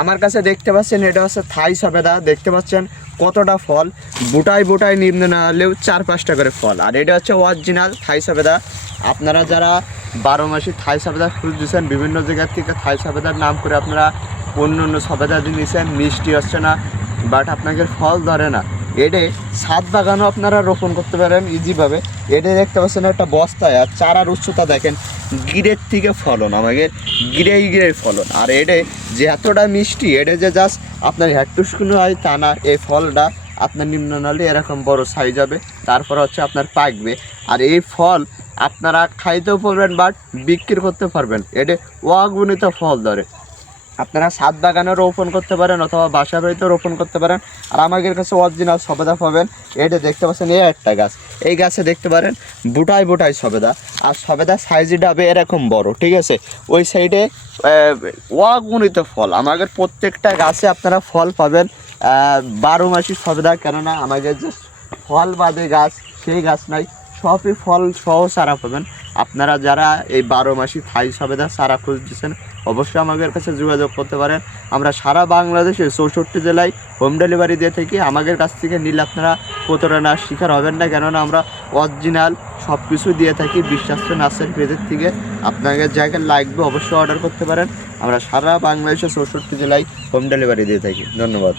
আমার কাছে দেখতে পাচ্ছেন এটা হচ্ছে থাই সবেদা, দেখতে পাচ্ছেন কতটা ফল, বুটায় বুটায় নিম্ন না হলেও 4-5টা করে ফল। আর এটা হচ্ছে অরিজিনাল থাই সবেদা। আপনারা যারা 12 মাসি থাই সবেদা খুঁজছেন, বিভিন্ন জায়গার থেকে থাই সবেদার নাম করে আপনারা অন্য অন্য সবেদা দিয়ে নিয়েছেন, মিষ্টি হচ্ছে না, বাট আপনাকে ফল ধরে না। এডে ছাদ বাগানও আপনারা রোপণ করতে পারেন ইজিভাবে। এডে দেখতে পাচ্ছেন একটা বস্তায়, আর চারার উচ্চতা দেখেন, গিরের থেকে ফলন, আমাকে গিরেই ফলন। আর এডে যে এতটা মিষ্টি, এডে যে জাস্ট আপনার হ্যাটটুসকুনো হয় তা না, এই ফলটা আপনার নিম্ন নালে এরকম বড় সাইজ হবে, তারপর হচ্ছে আপনার পাকবে। আর এই ফল আপনারা খাইতেও পারবেন, বাট বিক্রি করতে পারবেন। এডে অগণিত ফল ধরে। আপনারা ছাদ বাগানে রোপণ করতে পারেন অথবা বাসা বাড়িতেও রোপণ করতে পারেন। আর আমাদের কাছে অরিজিনাল সবেদা পাবেন। এটা দেখতে পাচ্ছেন, এই একটা গাছ, এই গাছে দেখতে পারেন বুটায় বুটায় সবেদা। আর সবেদা সাইজটা হবে এরকম বড়, ঠিক আছে। ওই সাইডে অগণিত ফল। আমাদের প্রত্যেকটা গাছে আপনারা ফল পাবেন 12 মাসি সবেদা, কেননা আমাদের যে ফল বাদে গাছ, সেই গাছ নাই, সবই ফল সহ চারা পাবেন। আপনারা যারা এই 12 মাসি থাই সবেদা চারা খুঁজতেছেন, অবশ্যই আমাদের কাছে যোগাযোগ করতে পারেন। আমরা সারা বাংলাদেশে 64 জেলায় হোম ডেলিভারি দিয়ে থাকি। আমাদের কাছ থেকে নিলে আপনারা প্রতারণার শিকার হবেন না, কেননা আমরা অরিজিনাল সব কিছু দিয়ে থাকি বিশ্বাস্ত নার্সারি পেজের থেকে। আপনাদের জায়গায় লাগবে অবশ্যই অর্ডার করতে পারেন। আমরা সারা বাংলাদেশে 64 জেলায় হোম ডেলিভারি দিয়ে থাকি। ধন্যবাদ।